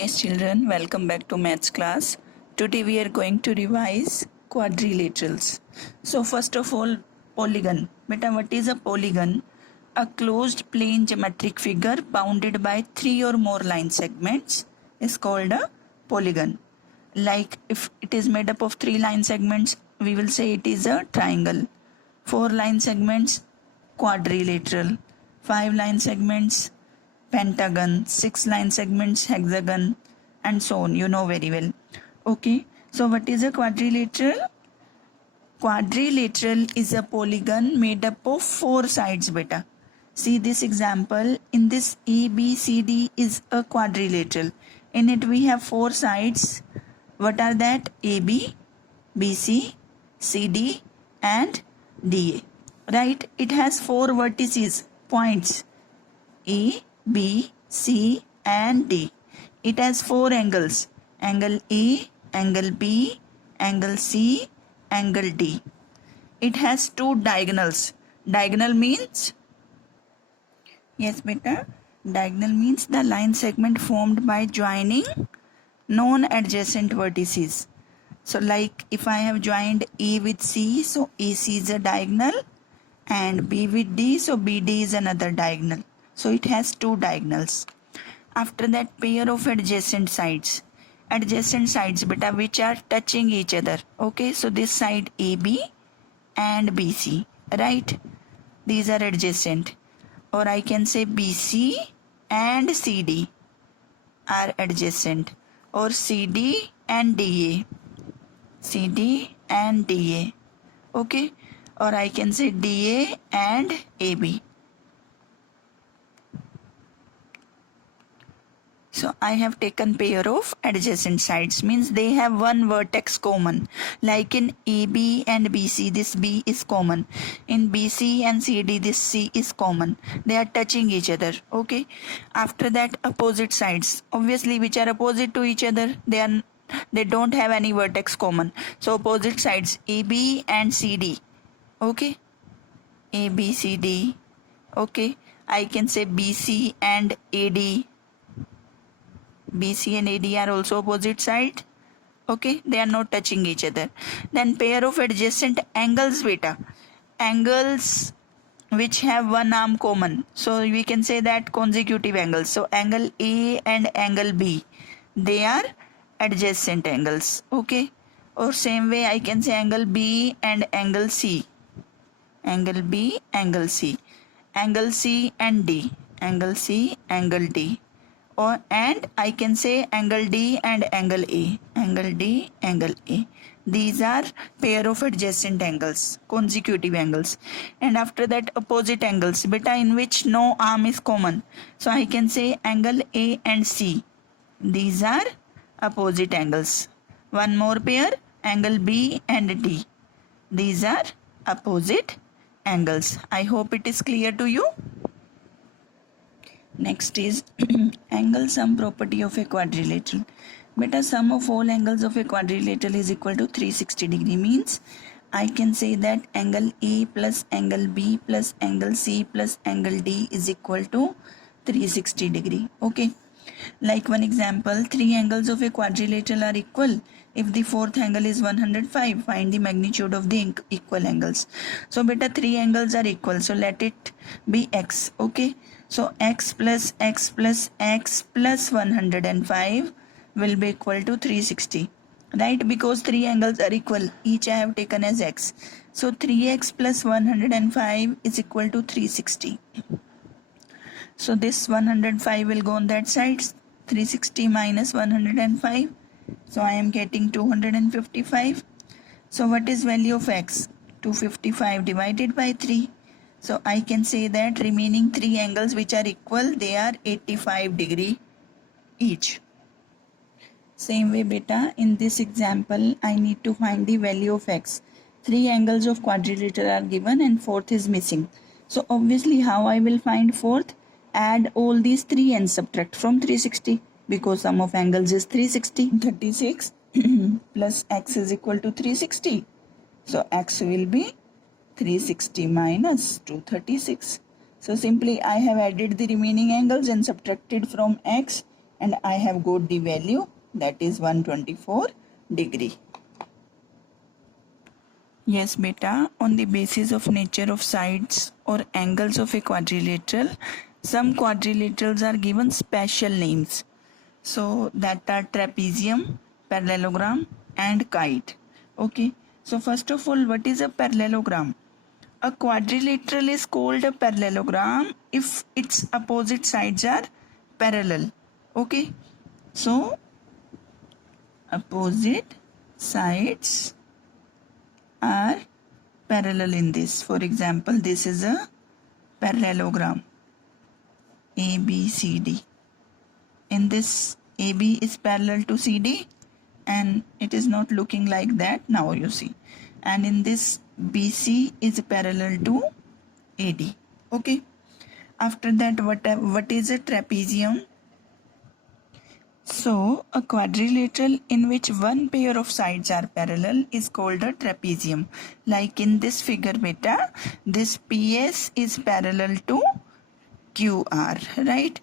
Yes, children, welcome back to maths class. Today we are going to revise quadrilaterals. So, first of all, polygon. Beta, what is a polygon? A closed plane geometric figure bounded by three or more line segments is called a polygon. Like if it is made up of three line segments, we will say it is a triangle. Four line segments, quadrilateral. Five line segments, pentagon, six line segments, hexagon, and so on. You know very well. Okay, so what is a quadrilateral? Quadrilateral is a polygon made up of four sides, beta. See this example. In this ABCD is a quadrilateral. In it we have four sides. What are that? AB, BC, CD, and DA. Right? It has four vertices, points. A, B, C, and D. It has four angles. Angle A, angle B, angle C, angle D. It has two diagonals. Diagonal means? Yes, beta. Diagonal means the line segment formed by joining non-adjacent vertices. So like if I have joined A with C, so AC is a diagonal, and B with D, so BD is another diagonal. So it has two diagonals. After that, pair of adjacent sides. Adjacent sides, beta, which are touching each other. Okay, so this side AB and BC, right? These are adjacent. Or I can say BC and CD are adjacent. Or CD and DA. CD and DA. Okay, or I can say DA and AB. So I have taken pair of adjacent sides, means they have one vertex common. Like in AB and BC, this B is common. In BC and CD, this C is common. They are touching each other. Okay. After that, opposite sides, obviously which are opposite to each other, they don't have any vertex common. So opposite sides, AB and CD. Okay. ABCD. Okay. I can say BC and AD. BC and AD are also opposite side. Okay, they are not touching each other. Then pair of adjacent angles, beta. Angles which have one arm common. So we can say that consecutive angles. So angle A and angle B, they are adjacent angles. Okay, or same way I can say angle B and angle C. Angle B, angle C. Angle C and D. Angle C, angle D. And I can say angle D and angle A. Angle D, angle A. These are pair of adjacent angles, consecutive angles. And after that, opposite angles, beta, in which no arm is common. So I can say angle A and C. These are opposite angles. One more pair, angle B and D. These are opposite angles. I hope it is clear to you. Next is angle sum property of a quadrilateral. Beta, sum of all angles of a quadrilateral is equal to 360 degree, means I can say that angle A plus angle B plus angle C plus angle D is equal to 360 degree. Okay. Like one example, three angles of a quadrilateral are equal. If the fourth angle is 105, find the magnitude of the equal angles. So beta, three angles are equal. So let it be x. Okay. So x plus x plus x plus 105 will be equal to 360. Right? Because three angles are equal. Each I have taken as x. So 3x plus 105 is equal to 360. So this 105 will go on that side. 360 minus 105. So I am getting 255. So what is value of x? 255 divided by 3. So I can say that remaining three angles which are equal, they are 85 degree each. Same way beta, in this example, I need to find the value of x. Three angles of quadrilateral are given and fourth is missing. So obviously how I will find fourth? Add all these three and subtract from 360, because sum of angles is 360. 36 plus x is equal to 360. So x will be 360 minus 236. So simply I have added the remaining angles and subtracted from x and I have got the value, that is 124 degree. Yes beta, on the basis of nature of sides or angles of a quadrilateral, some quadrilaterals are given special names. So that are trapezium, parallelogram and kite. Okay. So first of all, what is a parallelogram? A quadrilateral is called a parallelogram if its opposite sides are parallel. Okay. So opposite sides are parallel in this. For example, this is a parallelogram ABCD. In this, AB is parallel to CD and it is not looking like that now you see. And in this, BC is parallel to AD. Okay. After that, what is a trapezium? So, a quadrilateral in which one pair of sides are parallel is called a trapezium. Like in this figure beta, this PS is parallel to QR, right?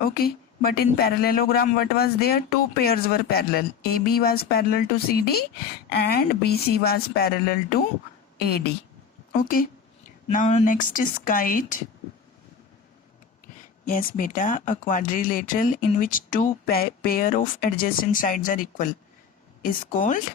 Okay. But in parallelogram, what was there? Two pairs were parallel. AB was parallel to CD and BC was parallel to AD. Okay. Now next is kite. Yes beta, a quadrilateral in which two pair of adjacent sides are equal is called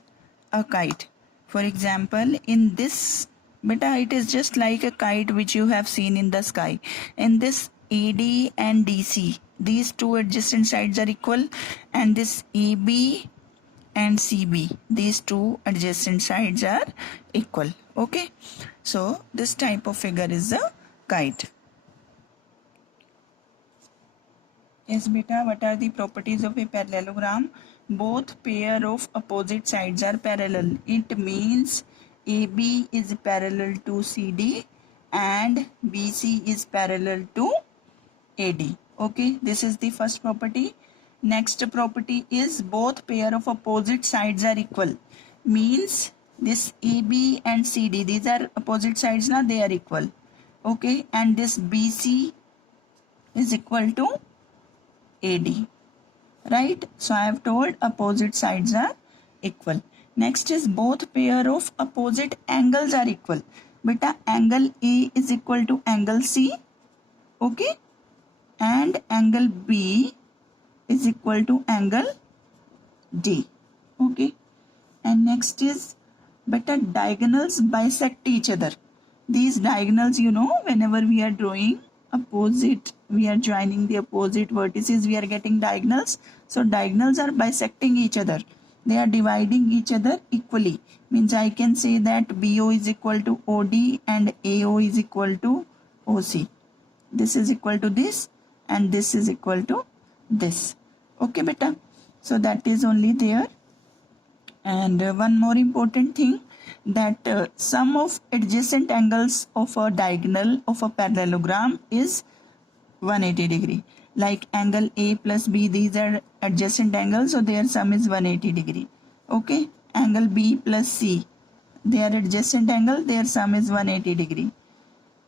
a kite. For example, in this beta, it is just like a kite which you have seen in the sky. In this AD and DC, these two adjacent sides are equal, and this AB and CB, these two adjacent sides are equal. Okay, so this type of figure is a kite. Yes beta, what are the properties of a parallelogram? Both pair of opposite sides are parallel. It means AB is parallel to CD and BC is parallel to AD. Okay, this is the first property. Next property is both pair of opposite sides are equal. Means this AB and CD, these are opposite sides now, they are equal. Okay, and this BC is equal to AD, right? So I have told opposite sides are equal. Next is both pair of opposite angles are equal. Beta, angle A is equal to angle C, okay, and angle B is equal to angle D, okay. And next is beta, diagonals bisect each other. These diagonals, you know, whenever we are drawing opposite, we are joining the opposite vertices, we are getting diagonals. So diagonals are bisecting each other, they are dividing each other equally. Means I can say that BO is equal to OD and AO is equal to OC. This is equal to this and this is equal to this. Okay beta, so that is only there. And one more important thing, that sum of adjacent angles of a diagonal of a parallelogram is 180 degree. Like angle A plus B, these are adjacent angles, so their sum is 180 degree. Okay, angle B plus C, they are adjacent angle, their sum is 180 degree.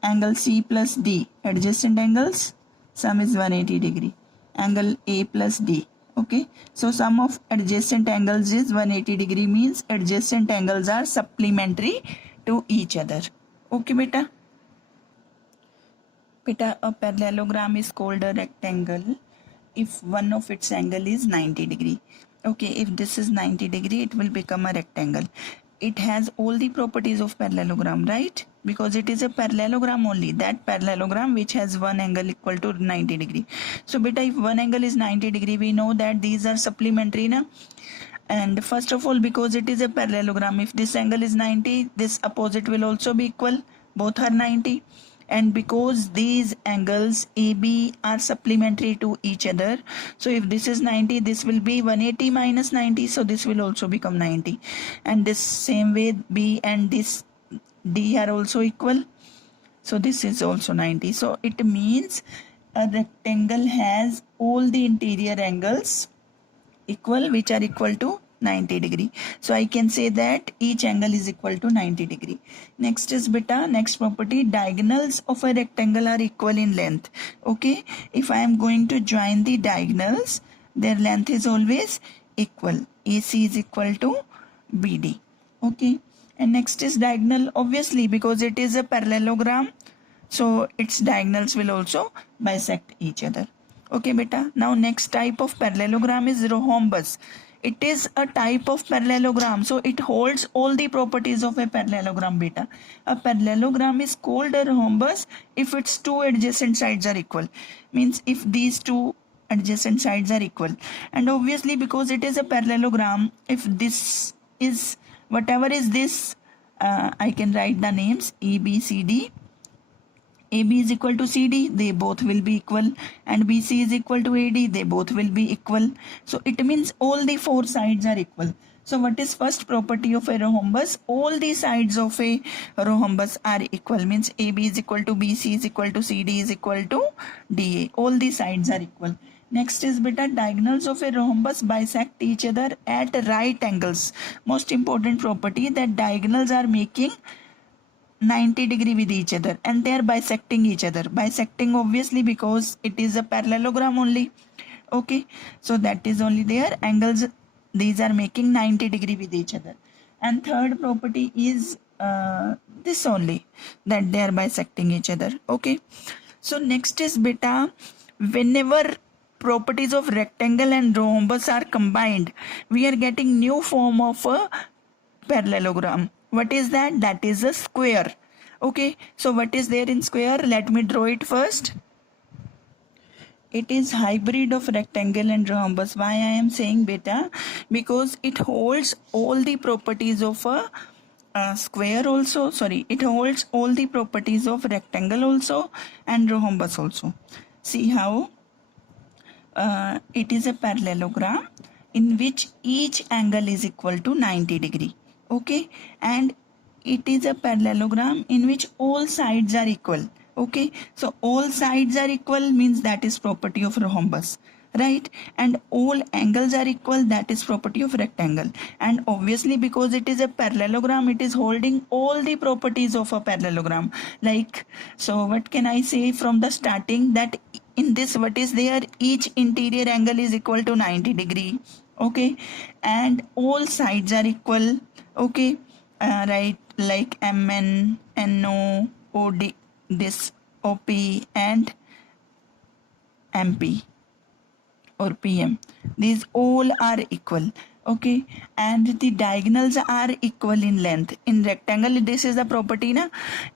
Angle C plus D, adjacent angles, sum is 180 degree. Angle A plus D. Okay, so sum of adjacent angles is 180 degree, means adjacent angles are supplementary to each other. Okay beta. Beta, a parallelogram is called a rectangle if one of its angle is 90 degree. Okay, if this is 90 degree, it will become a rectangle. It has all the properties of parallelogram, right? Because it is a parallelogram only, that parallelogram which has one angle equal to 90 degree. So beta, if one angle is 90 degree, we know that these are supplementary na? And first of all, because it is a parallelogram, if this angle is 90, this opposite will also be equal, both are 90. And because these angles AB are supplementary to each other, so if this is 90, this will be 180 minus 90, so this will also become 90. And this same way B and this D are also equal, so this is also 90. So it means a rectangle has all the interior angles equal, which are equal to 90 degree. So I can say that each angle is equal to 90 degree. Next is beta, next property, diagonals of a rectangle are equal in length. Okay, if I am going to join the diagonals, their length is always equal. AC is equal to BD. Okay, and next is diagonal, obviously because it is a parallelogram, so its diagonals will also bisect each other. Okay beta, now next type of parallelogram is rhombus. It is a type of parallelogram, so it holds all the properties of a parallelogram beta. A parallelogram is called a rhombus if its two adjacent sides are equal, means if these two adjacent sides are equal. And obviously because it is a parallelogram, if this is whatever is this, I can write the names ABCD. AB is equal to CD, they both will be equal, and BC is equal to AD, they both will be equal. So it means all the four sides are equal. So what is first property of a rhombus? All the sides of a rhombus are equal, means AB is equal to BC is equal to CD is equal to DA. All the sides are equal. Next is beta, diagonals of a rhombus bisect each other at right angles. Most important property, that diagonals are making 90-degree with each other and they are bisecting each other. Bisecting obviously because it is a parallelogram only. Okay, so that is only there. Angles, these are making 90-degree with each other. And third property is this only, that they are bisecting each other. Okay, so next is beta, whenever properties of rectangle and rhombus are combined, we are getting new form of a parallelogram. What is that? That is a square. Okay, so what is there in square? Let me draw it first. It is hybrid of rectangle and rhombus. Why I am saying beta? Because it holds all the properties of a square also. Sorry, it holds all the properties of rectangle also and rhombus also. See how it is a parallelogram in which each angle is equal to 90-degree. Okay, and it is a parallelogram in which all sides are equal. Okay, so all sides are equal means that is property of rhombus, right? And all angles are equal, that is property of rectangle. And obviously because it is a parallelogram, it is holding all the properties of a parallelogram. Like, so what can I say from the starting, that in this what is there, each interior angle is equal to 90-degree. Okay, and all sides are equal. Okay, right, like MN, NO, OD, this OP and MP or PM, these all are equal. Okay, and the diagonals are equal in length. In rectangle this is the property na.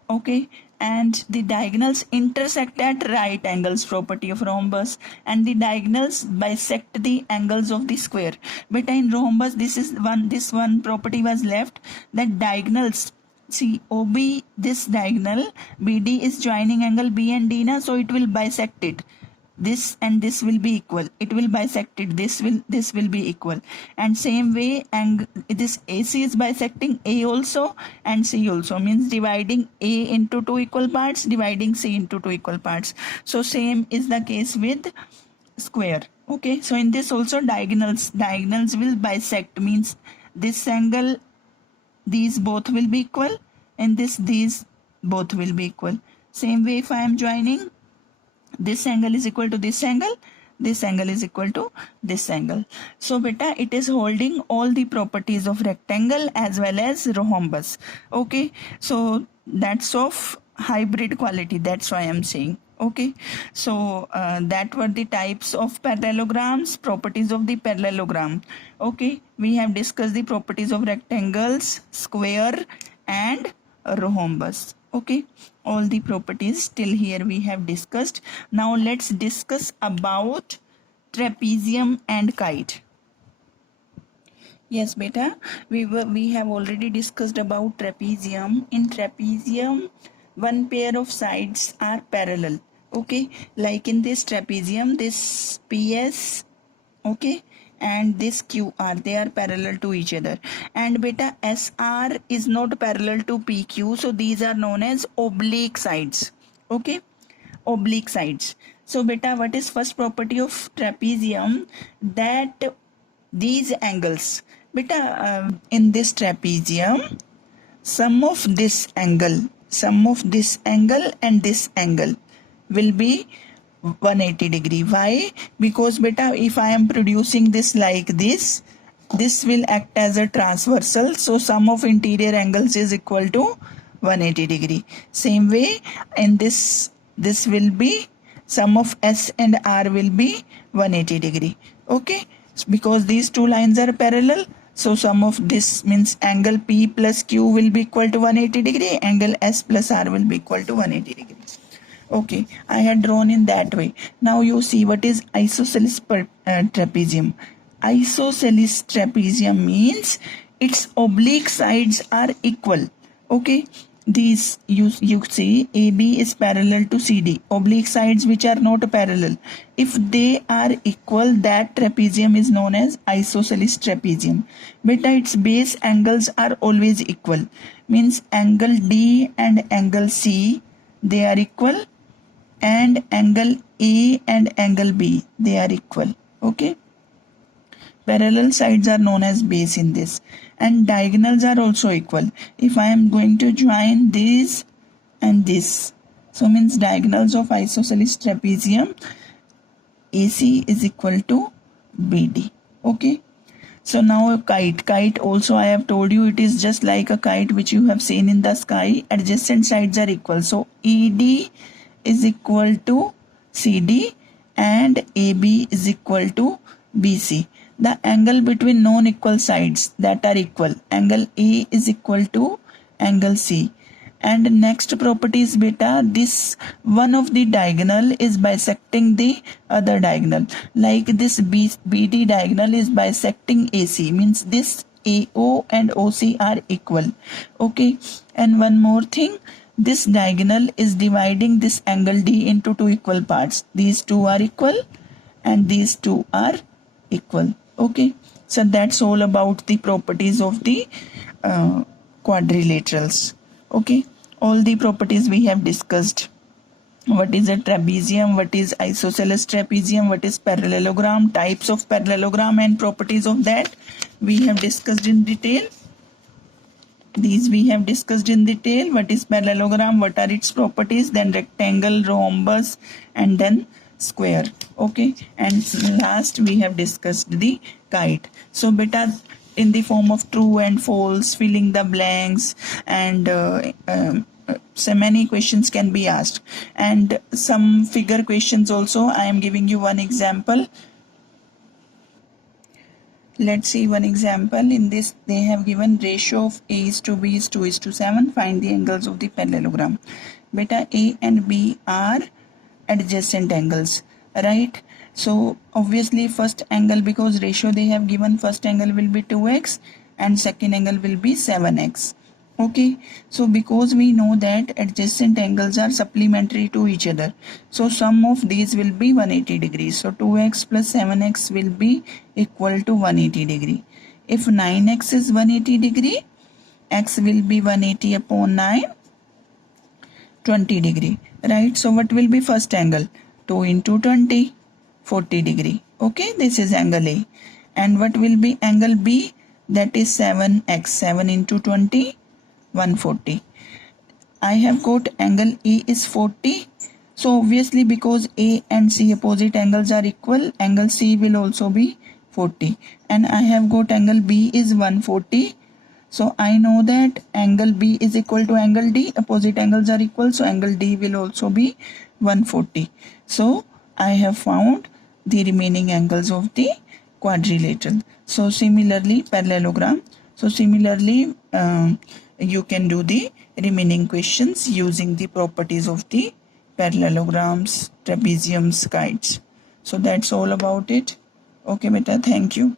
Okay, and the diagonals intersect at right angles, property of rhombus, and the diagonals bisect the angles of the square. But in rhombus this one property was left, that diagonals, see OB, this diagonal BD is joining angle B and D na, so it will bisect it. This and this will be equal, it will bisect it, this will be equal. And same way, and this AC is bisecting A also and C also, means dividing A into two equal parts, dividing C into two equal parts. So same is the case with square. Okay, so in this also diagonals will bisect, means this angle, these both will be equal, and these both will be equal. Same way, if I am joining, this angle is equal to this angle, this angle is equal to this angle. So beta, it is holding all the properties of rectangle as well as rhombus. Okay, so that's of hybrid quality, that's why I am saying. Okay, so that were the types of parallelograms, properties of the parallelogram. Okay, we have discussed the properties of rectangles, square and rhombus. Okay, all the properties till here we have discussed. Now let's discuss about trapezium and kite. Yes beta, we have already discussed about trapezium. In trapezium, one pair of sides are parallel. Okay, like in this trapezium, this PS, okay, and this QR, they are parallel to each other. And beta, SR is not parallel to PQ, so these are known as oblique sides. Okay, oblique sides. So beta, what is first property of trapezium? That these angles, beta, in this trapezium, sum of this angle and this angle will be 180 degree. Why? Because beta, if I am producing this like this will act as a transversal, so sum of interior angles is equal to 180 degree. Same way in this will be sum of S and R will be 180 degree. Okay, because these two lines are parallel, so sum of this means angle P plus Q will be equal to 180 degree, angle S plus R will be equal to 180 degree. Okay, I had drawn in that way. Now you see what is isosceles trapezium. Isosceles trapezium means its oblique sides are equal. Okay, these you see AB is parallel to CD. Oblique sides which are not parallel, if they are equal, that trapezium is known as isosceles trapezium. But its base angles are always equal. Means angle D and angle C, they are equal, and angle A and angle B, they are equal. Okay, parallel sides are known as base in this, and diagonals are also equal. If I am going to join this and this, so means diagonals of isosceles trapezium, AC is equal to BD. Okay, so now kite also I have told you, it is just like a kite which you have seen in the sky. Adjacent sides are equal, so ED is equal to CD and AB is equal to BC. The angle between non-equal sides that are equal, angle A is equal to angle C. And next property is beta, this one of the diagonal is bisecting the other diagonal. Like this BD diagonal is bisecting AC, means this AO and OC are equal. Okay, and one more thing, this diagonal is dividing this angle D into two equal parts. These two are equal and these two are equal. Okay, so that's all about the properties of the quadrilaterals. Okay, all the properties we have discussed. What is a trapezium, what is isosceles trapezium, what is parallelogram, types of parallelogram and properties of that we have discussed in detail. These we have discussed in detail. What is parallelogram, what are its properties, then rectangle, rhombus, and then square. Okay, and last we have discussed the kite. So beta, in the form of true and false, filling the blanks, and so many questions can be asked, and some figure questions also. I am giving you one example. Let's see one example. In this they have given ratio of A is to B is 2:7. Find the angles of the parallelogram. Beta, A and B are adjacent angles, right? So obviously first angle, because ratio they have given, first angle will be 2x and second angle will be 7x. Okay, so because we know that adjacent angles are supplementary to each other, so sum of these will be 180 degrees. So 2x plus 7x will be equal to 180 degree. If 9x is 180 degree, x will be 180 upon 9, 20 degree, right? So what will be first angle? 2 into 20, 40 degree. Okay, this is angle A. And what will be angle B? That is 7x, 7 into 20, 140. I have got angle E is 40. So obviously because A and C opposite angles are equal, angle C will also be 40. And I have got angle B is 140. So I know that angle B is equal to angle D. Opposite angles are equal. So angle D will also be 140. So I have found the remaining angles of the quadrilateral. So similarly parallelogram. So similarly you can do the remaining questions using the properties of the parallelograms, trapeziums, kites. So that's all about it. Okay beta, thank you.